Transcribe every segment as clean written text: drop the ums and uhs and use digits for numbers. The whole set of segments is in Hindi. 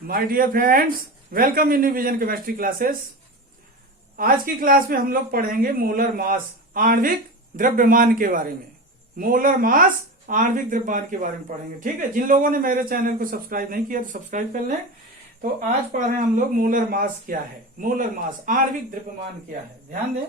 My dear friends, welcome in Vision chemistry classes. आज की क्लास में हम लोग पढ़ेंगे मोलर मास, आणविक द्रव्यमान के बारे में। मोलर मास आणविक द्रव्यमान के बारे में पढ़ेंगे, ठीक है। जिन लोगों ने मेरे चैनल को सब्सक्राइब नहीं किया तो सब्सक्राइब कर लें। तो आज पढ़ रहे हैं हम लोग मोलर मास क्या है, मोलर मास आणविक द्रव्यमान क्या है। ध्यान दें,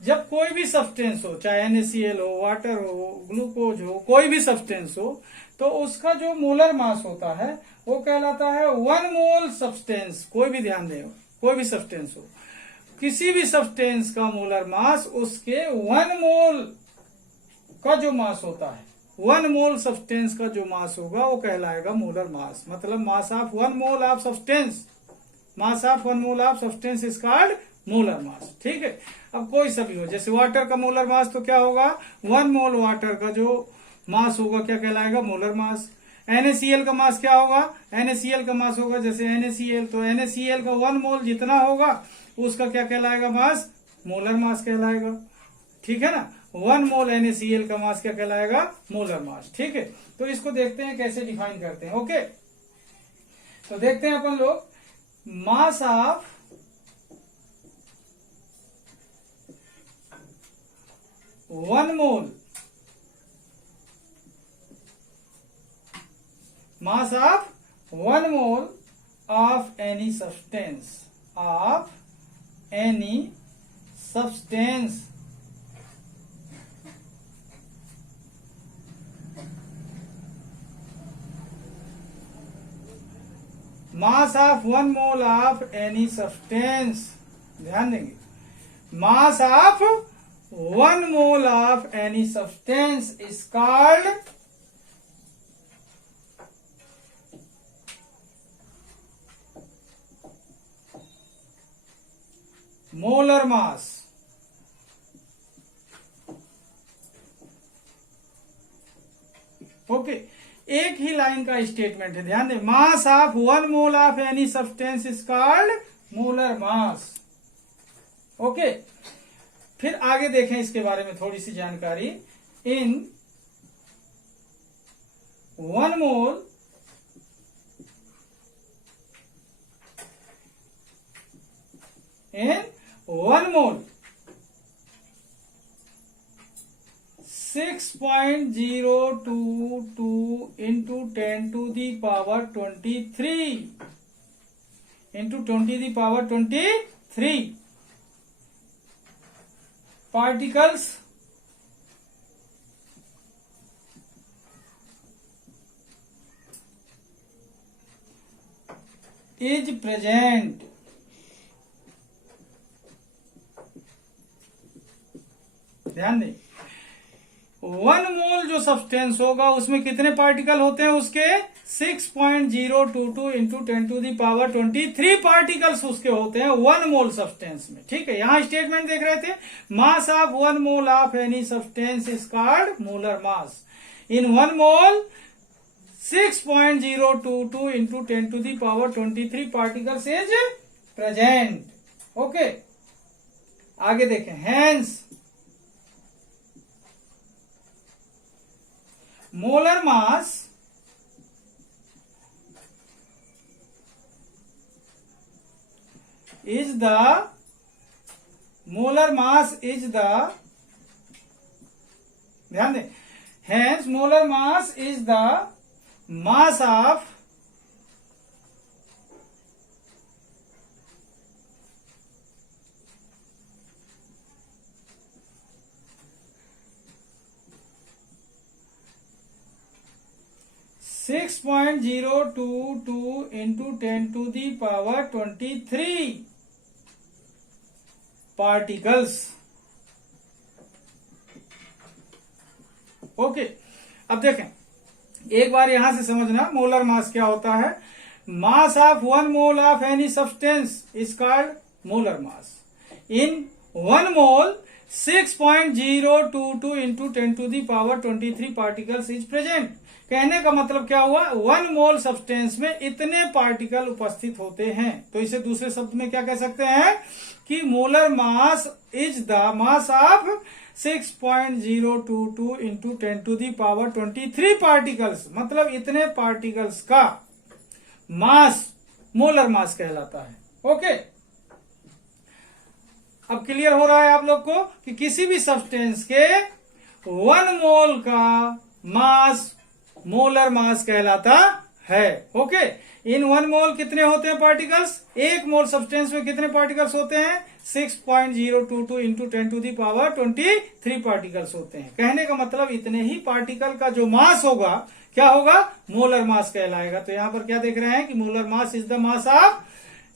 जब कोई भी सब्सटेंस हो, चाहे NaCl हो, वाटर हो, ग्लूकोज हो, कोई भी सब्सटेंस हो, तो उसका जो मोलर मास होता है वो कहलाता है 1 मोल सब्सटेंस। कोई भी ध्यान दें, कोई भी सब्सटेंस हो, किसी भी सब्सटेंस का मोलर मास उसके 1 मोल का जो मास होता है, 1 मोल सब्सटेंस का जो मास होगा वो कहलाएगा मोलर मास। मतलब मास of 1 mole of substance, mass of 1 mole of substance is called molar मास, ठीक है। अब कोई सा भी हो, जैसे वाटर का मोलर मास तो क्या होगा, 1 मोल वाटर का जो मास होगा क्या कहलाएगा, मोलर मास। NaCl का मास क्या होगा, NaCl का मास होगा जैसे NaCl, तो NaCl का 1 मोल जितना होगा उसका क्या कहलाएगा, मास, मोलर मास कहलाएगा, ठीक है ना। 1 मोल NaCl का मास क्या कहलाएगा, मोलर मास, ठीक है। तो इसको देखते हैं कैसे डिफाइन करते हैं। ओके, तो देखते हैं अपन लोग, मास of 1 mole, mass of 1 mole of any substance, of any substance, mass of 1 mole of any substance, ध्यान देंगे, mass of 1 mole of any substance is called molar mass. Okay, एक ही लाइन का स्टेटमेंट है, ध्यान दें, मास of 1 mole of any substance is called molar mass. Okay, फिर आगे देखें इसके बारे में थोड़ी सी जानकारी। इन 1 मोल in 1 mole 6.022 into 10 to the power 23 into 20 to the power 23 particles is present। ध्यान दें, 1 मोल जो सब्सटेंस होगा उसमें कितने पार्टिकल होते हैं, उसके 6.022 into 10 to the power 23 particles उसके होते हैं 1 मोल सब्सटेंस में, ठीक है। यहां स्टेटमेंट देख रहे थे, mass of 1 mole of any substance is called molar mass. In 1 mole 6.022 into 10 to the power 23 particles is present. Okay, आगे देखें, hence molar mass is the ध्यान दें, hence molar mass is the mass of 6.022 into 10 to the power 23 particles। Okay, अब देखें, एक बार यहां से समझना मोलर मास क्या होता है। Mass of 1 mole of any substance is called molar mass. In 1 mole 6.022 into 10 to the power 23 particles is present. कहने का मतलब क्या हुआ, 1 मोल सब्सटेंस में इतने पार्टिकल उपस्थित होते हैं। तो इसे दूसरे शब्द में क्या कह सकते हैं कि molar mass is the mass of 6.022 into 10 to the power 23 particles. मतलब इतने पार्टिकल्स का मास मोलर मास कहलाता है। ओके, अब क्लियर हो रहा है आप लोग को कि किसी भी सब्सटेंस के 1 मोल का मास मोलर मास कहलाता है। ओके, इन 1 मोल कितने होते हैं पार्टिकल्स? 1 मोल सब्सटेंस में कितने पार्टिकल्स होते हैं? 6.022 इंटू 10⁻23 पार्टिकल्स होते हैं। कहने का मतलब इतने ही पार्टिकल का जो मास होगा क्या होगा? मोलर मास कहलाएगा। तो यहां पर क्या देख रहे हैं कि molar mass is the mass of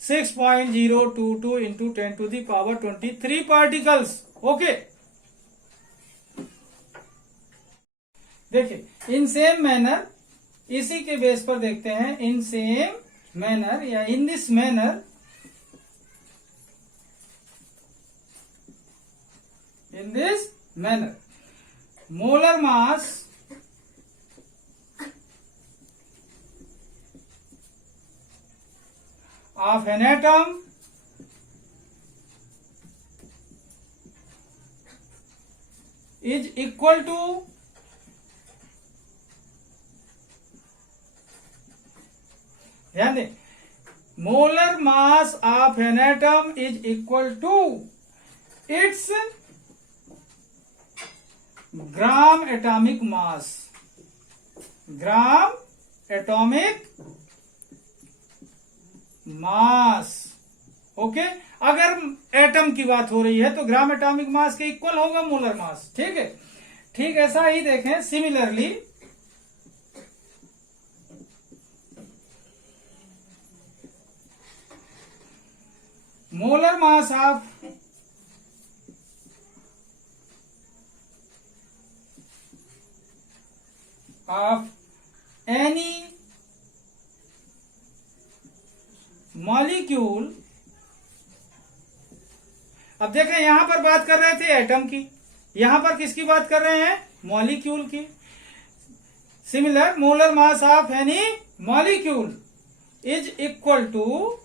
6.022 into 10⁻23 particles. Okay, देखिए इन सेम मैनर, इसी के बेस पर देखते हैं, इन सेम मैनर या in this manner, in this manner, molar mass of an atom is equal to ध्यान दें, molar mass of an atom is equal to its gram atomic mass. Gram atomic mass. Okay, अगर एटम की बात हो रही है तो ग्राम एटॉमिक मास के इक्वल होगा मोलर मास। ठीक है, ठीक ऐसा ही देखें similarly molar mass of any molecule, अब देखें यहां पर बात कर रहे थे एटम की, यहां पर किसकी बात कर रहे हैं? मॉलिक्यूल की। Similar, molar mass of any molecule is equal to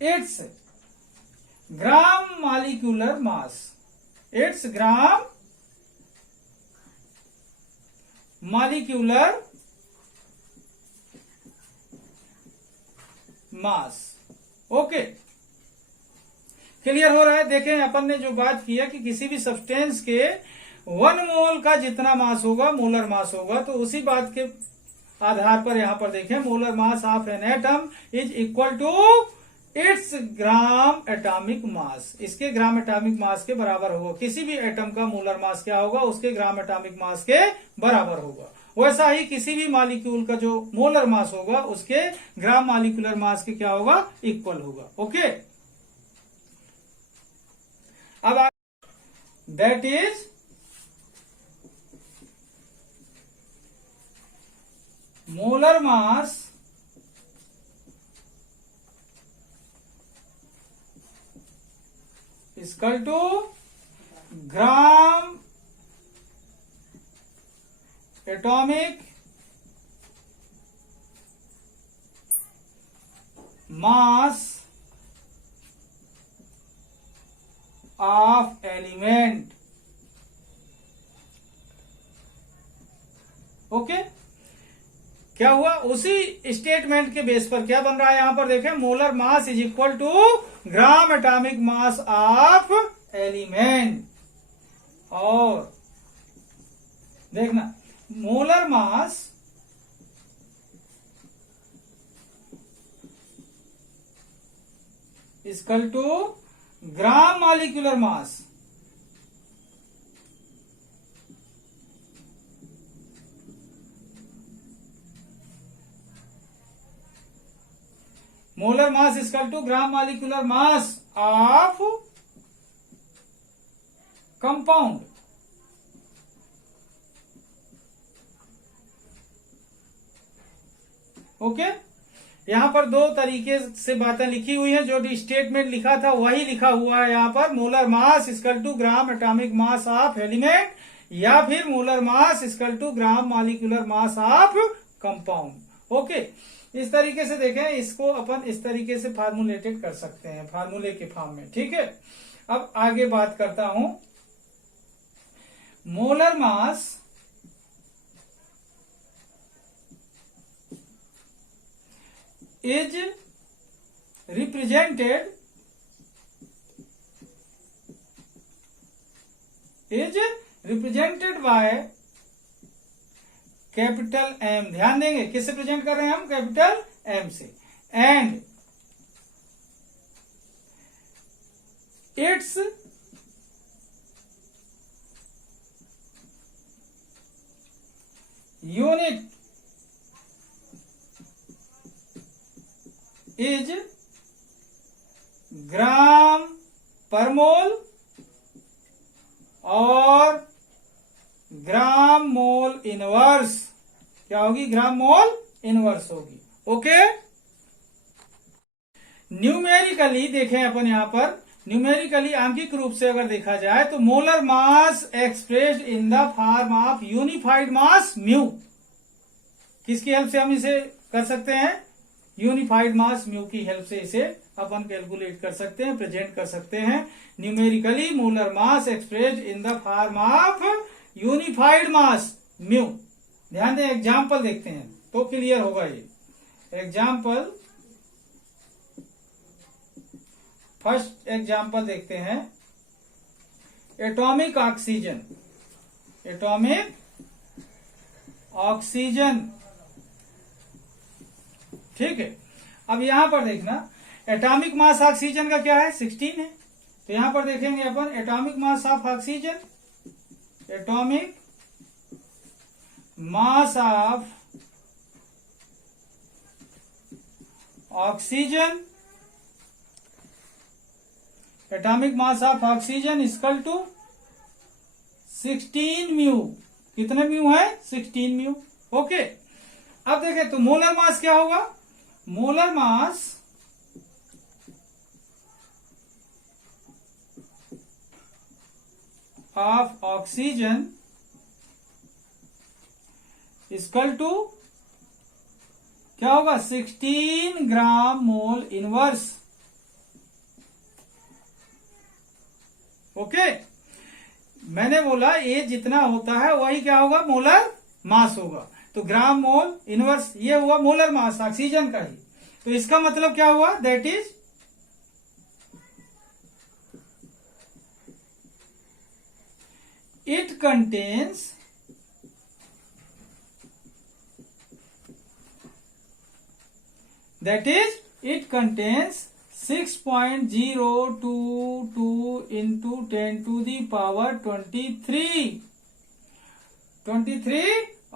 its gram molecular mass. Its gram molecular mass. Okay, clear हो रहा है? देखें अपन ने जो बात किया कि किसी भी सब्सटेंस के 1 मोल का जितना मास होगा मोलर मास होगा, तो उसी बात के आधार पर यहां पर देखें molar mass of an atom is equal to its gram atomic mass. इसके ग्राम एटॉमिक मास के बराबर होगा। किसी भी एटम का मोलर मास क्या होगा? उसके ग्राम एटॉमिक मास के बराबर होगा। वैसा ही किसी भी मॉलिक्यूल का जो मोलर मास होगा उसके ग्राम मॉलिक्यूलर मास के क्या होगा? इक्वल होगा। ओके, अब that is molar mass equal to gram atomic mass of element. Okay, क्या हुआ? उसी स्टेटमेंट के बेस पर क्या बन रहा है? यहां पर देखें molar mass is equal to gram atomic mass of element. और देखना, molar mass equal to gram molecular mass. Molar mass equal to gram molecular mass of compound. Okay, यहां पर दो तरीके से बातें लिखी हुई हैं। जो स्टेटमेंट लिखा था वही लिखा हुआ है यहां पर, molar mass equal to gram atomic mass of element, या फिर molar mass equal to gram molecular mass of compound. Okay, इस तरीके से देखें, इसको अपन इस तरीके से फार्मूलेटेड कर सकते हैं, फार्मूले के फॉर्म में। ठीक है, अब आगे बात करता हूं, molar mass is represented by capital M. ध्यान देंगे किससे प्रेजेंट कर रहे हैं हम, कैपिटल एम से। And its unit is gram per mole और ग्राम मोल इनवर्स। क्या होगी, ग्राम मोल इनवर्स होगी। ओके, न्यूमेरिकली देखें अपन यहां पर, न्यूमेरिकली आंकिक रूप से अगर देखा जाए तो molar mass expressed in the form of unified mass mu. किसकी हेल्प से हम इसे कर सकते हैं, यूनिफाइड मास म्यू की हेल्प से इसे अपन कैलकुलेट कर सकते हैं, प्रेजेंट कर सकते हैं। Numerically molar mass expressed in the form of unified mass mu. ध्यान दें, एग्जाम्पल देखते हैं तो क्लियर होगा ये। एग्जाम्पल, फर्स्ट एग्जाम्पल देखते हैं, एटॉमिक ऑक्सीजन। एटॉमिक ऑक्सीजन, ठीक है। अब यहां पर देखना, एटॉमिक मास ऑक्सीजन का क्या है, 16 है। तो यहां पर देखेंगे अपन atomic mass of oxygen, atomic mass of oxygen, atomic mass of oxygen equal to 16 mu. कितने म्यू है, 16 म्यू। ओके, अब देखें तो मोलर मास क्या होगा, molar mass of oxygen equal to क्या होगा, 16 ग्राम मोल इनवर्स। ओके, मैंने बोला ये जितना होता है वही क्या होगा, मोलर मास होगा। तो ग्राम मोल इनवर्स ये हुआ मोलर मास ऑक्सीजन का ही। तो इसका मतलब क्या हुआ, that is it contains that is it contains 6.022 into 10 to the power 23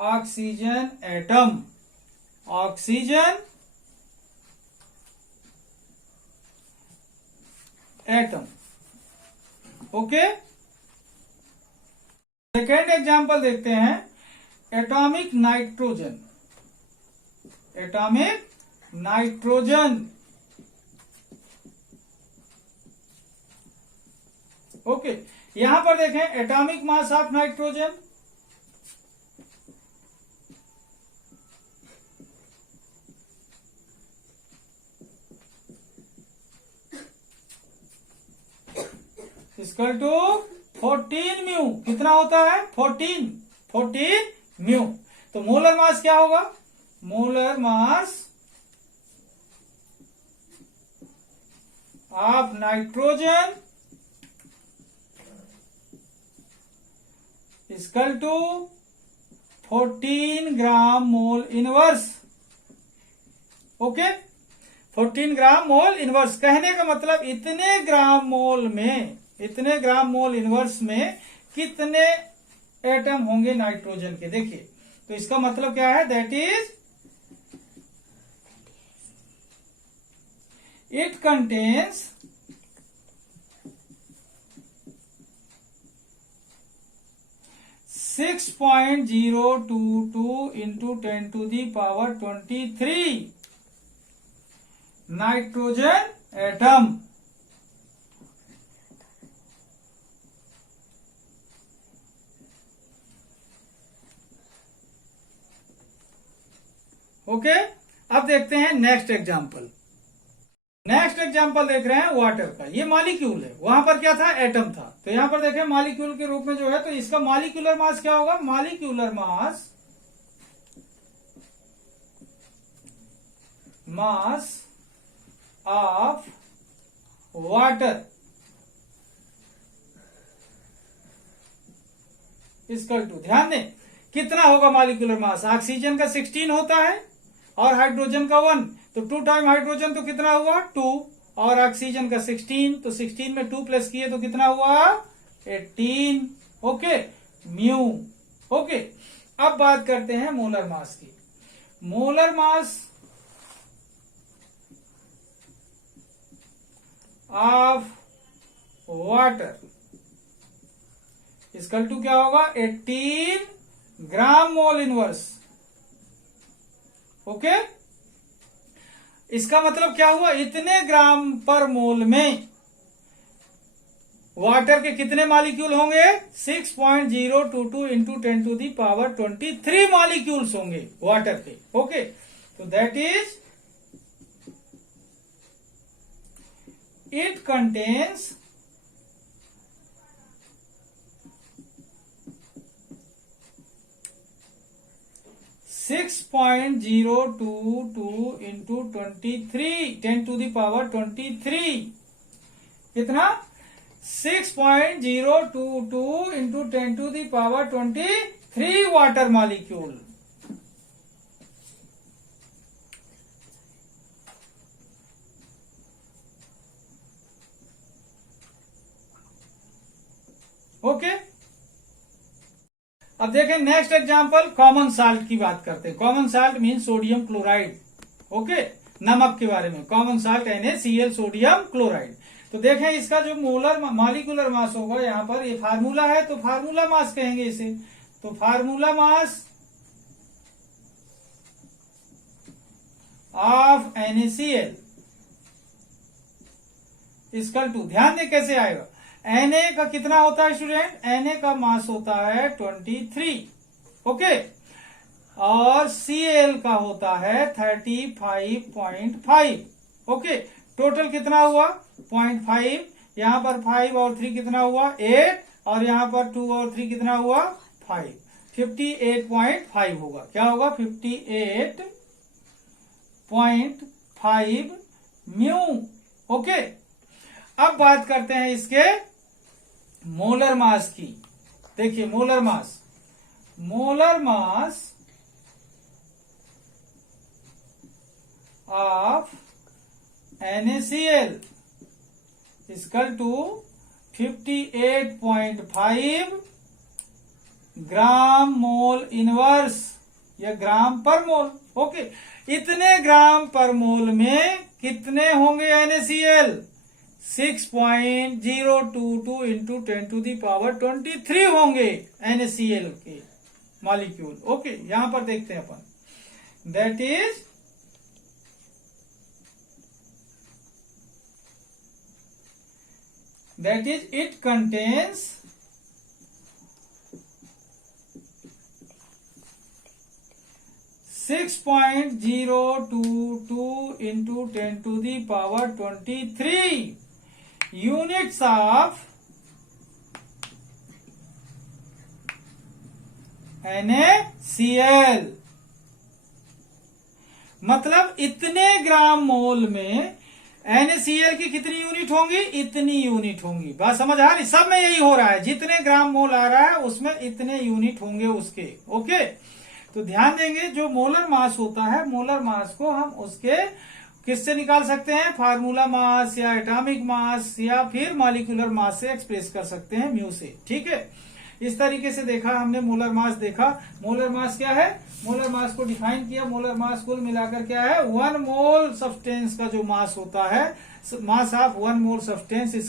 oxygen atom, oxygen atom। Okay, second example देखते हैं, atomic nitrogen. Atomic nitrogen, okay, यहां पर देखें atomic mass of nitrogen equal to 14 amu. कितना होता है, 14 म्यू। तो मोलर मास क्या होगा, molar mass of nitrogen equal to 14 gram mole inverse. Okay, 14 gram mole inverse. कहने का मतलब इतने ग्राम मोल में, इतने ग्राम मोल इनवर्स में कितने एटम होंगे नाइट्रोजन के। देखिए, तो इसका मतलब क्या है, that is it contains 6.022 into 10 to the power 23 nitrogen atom. Okay, अब देखते हैं नेक्स्ट एग्जांपल। नेक्स्ट एग्जांपल देख रहे हैं वाटर का। ये मॉलिक्यूल है, वहां पर क्या था, एटम था। तो यहां पर देखें मॉलिक्यूल के रूप में जो है, तो इसका मॉलिक्यूलर मास क्या होगा, molecular mass of water equal to, ध्यान दें कितना होगा मॉलिक्यूलर मास। ऑक्सीजन का 16 होता है और हाइड्रोजन का 1, तो 2 टाइम हाइड्रोजन तो कितना हुआ 2, और ऑक्सीजन का 16, तो 16 में 2 प्लस किए तो कितना हुआ 18। Okay, mu. ओके, अब बात करते हैं मोलर मास की। Molar mass of water equal to क्या होगा, 18 ग्राम मोल इनवर्स। ओके, इसका मतलब क्या हुआ, इतने ग्राम पर मोल में वाटर के कितने मॉलिक्यूल होंगे, 6.022 into 10 to the power 23 molecules होंगे वाटर के। ओके, तो that is it contains 6.022 into 23 10 to the power 23, कितना 6.022 into 10 to the power 23 water molecule. Okay, अब देखें नेक्स्ट एग्जांपल, कॉमन साल्ट की बात करते हैं। Common salt mean sodium chloride. Okay, नमक के बारे में, common salt NaCl sodium chloride. तो देखें इसका जो मोलर मॉलिक्यूलर मास होगा, यहां पर ये फार्मूला है, तो फार्मूला मास कहेंगे इसे। तो formula mass of NaCl equal to, ध्यान दें कैसे आएगा, Na का कितना होता है स्टूडेंट, Na का मास होता है 23। ओके, और Cl का होता है 35.5। ओके, टोटल कितना हुआ 0.5, यहां पर 5 और 3 कितना हुआ 8, और यहां पर 2 और 3 कितना हुआ 5, 58.5 होगा। क्या होगा 58.5 म्यू। ओके, अब बात करते हैं इसके मोलर मास की। देखिए molar mass of NaCl equal to 58.5 gram mole inverse, या ग्राम पर मोल। ओके, इतने ग्राम पर मोल में कितने होंगे NaCl, 6.022 into 10 to the power 23 होंगे NaCl के मॉलिक्यूल। ओके, यहां पर देखते हैं अपन, that is it contains 6.022 into 10 to the power 23 units of NaCl। मतलब इतने ग्राम मोल में NaCl की कितनी यूनिट होंगी, इतनी यूनिट होंगी। बात समझ आ रही, सब में यही हो रहा है, जितने ग्राम मोल आ रहा है उसमें इतने यूनिट होंगे उसके। ओके, तो ध्यान देंगे जो मोलर मास होता है, मोलर मास को हम उसके किससे निकाल सकते हैं, फार्मूला मास या एटॉमिक मास या फिर मॉलिक्यूलर मास से एक्सप्रेस कर सकते हैं म्यू से। ठीक है, इस तरीके से देखा हमने मोलर मास। देखा मोलर मास क्या है, मोलर मास को डिफाइन किया। मोलर मास कुल मिलाकर क्या है, 1 मोल सब्सटेंस का जो मास होता है, mass of 1 mole substance is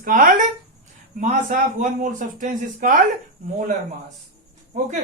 called molar mass. Okay,